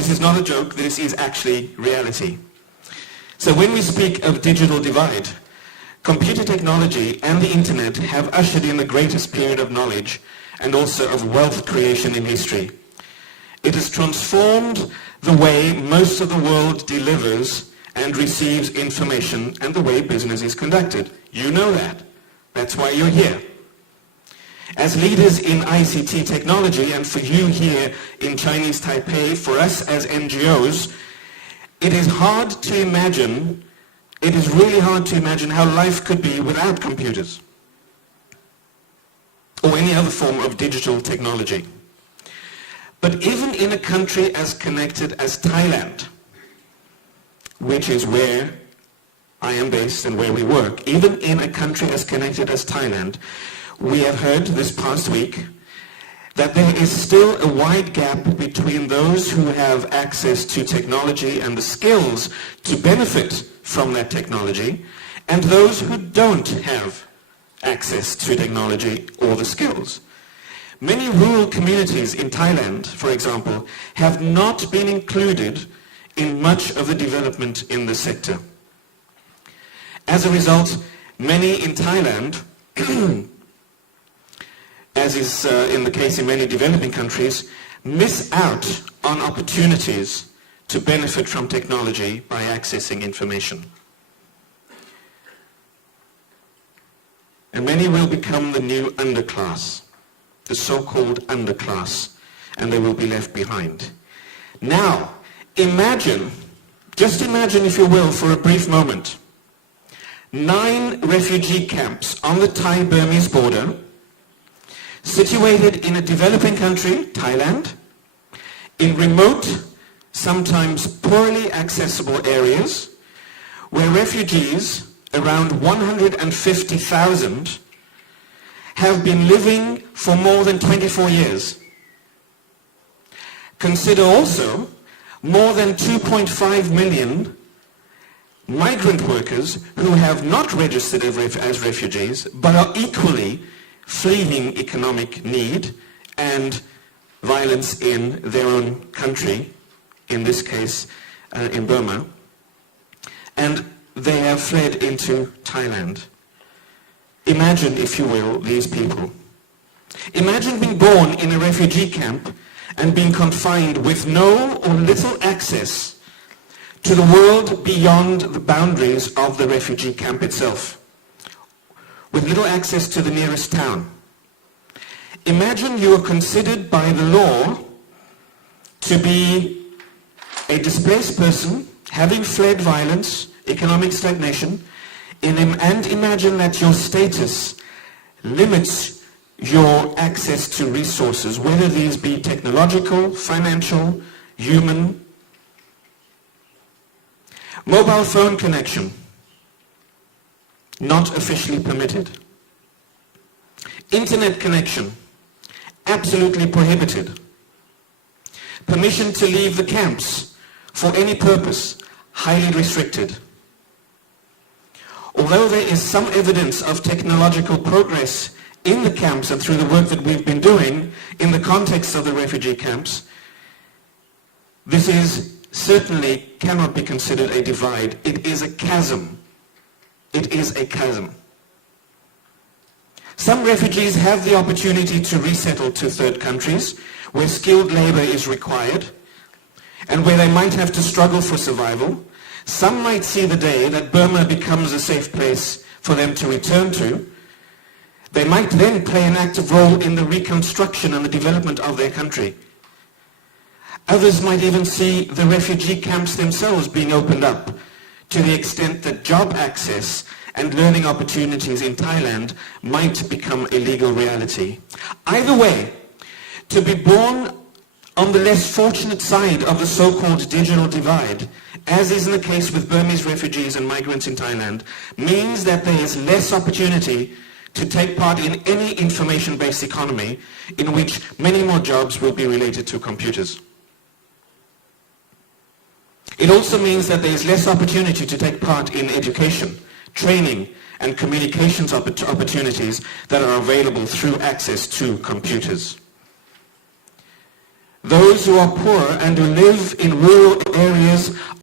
this is not a joke, this is actually reality. So when we speak of digital divide, computer technology and the internet have ushered in the greatest period of knowledge and also of wealth creation in history. It has transformed the way most of the world delivers and receives information and the way business is conducted. You know that. That's why you're here. As leaders in ICT technology, and for you here in Chinese Taipei, for us as NGOs, it is really hard to imagine how life could be without computers or any other form of digital technology. But even in a country as connected as Thailand, which is where I am based and where we work, even in a country as connected as Thailand, we have heard this past week that there is still a wide gap between those who have access to technology and the skills to benefit from that technology and those who don't have access to technology or the skills. Many rural communities in Thailand, for example, have not been included in much of the development in the sector. As a result, many in Thailand, as is in the case in many developing countries, miss out on opportunities to benefit from technology by accessing information. And many will become the new underclass, the so-called underclass, and they will be left behind. Now, just imagine if you will for a brief moment, 9 refugee camps on the Thai-Burmese border, situated in a developing country, Thailand, in remote, sometimes poorly accessible areas, where refugees, around 150,000, have been living for more than 24 years. Consider also more than 2.5 million migrant workers who have not registered as refugees, but are equally fleeing economic need and violence in their own country, in this case in Burma, and they have fled into Thailand. Imagine, if you will, these people. Imagine being born in a refugee camp and being confined with no or little access to the world beyond the boundaries of the refugee camp itself, with little access to the nearest town. Imagine you are considered by the law to be a displaced person, having fled violence, economic stagnation, and imagine that your status limits your access to resources, whether these be technological, financial, human. Mobile phone connection, not officially permitted. Internet connection, absolutely prohibited. Permission to leave the camps for any purpose, highly restricted. Although there is some evidence of technological progress in the camps and through the work that we've been doing in the context of the refugee camps, this certainly cannot be considered a divide. It is a chasm. It is a chasm. Some refugees have the opportunity to resettle to third countries where skilled labor is required and where they might have to struggle for survival. Some might see the day that Burma becomes a safe place for them to return to. They might then play an active role in the reconstruction and the development of their country. Others might even see the refugee camps themselves being opened up to the extent that job access and learning opportunities in Thailand might become a legal reality. Either way, to be born on the less fortunate side of the so-called digital divide, as is in the case with Burmese refugees and migrants in Thailand, means that there is less opportunity to take part in any information-based economy in which many more jobs will be related to computers. It also means that there is less opportunity to take part in education, training, and communications opportunities that are available through access to computers. Those who are poor and who live in rural areas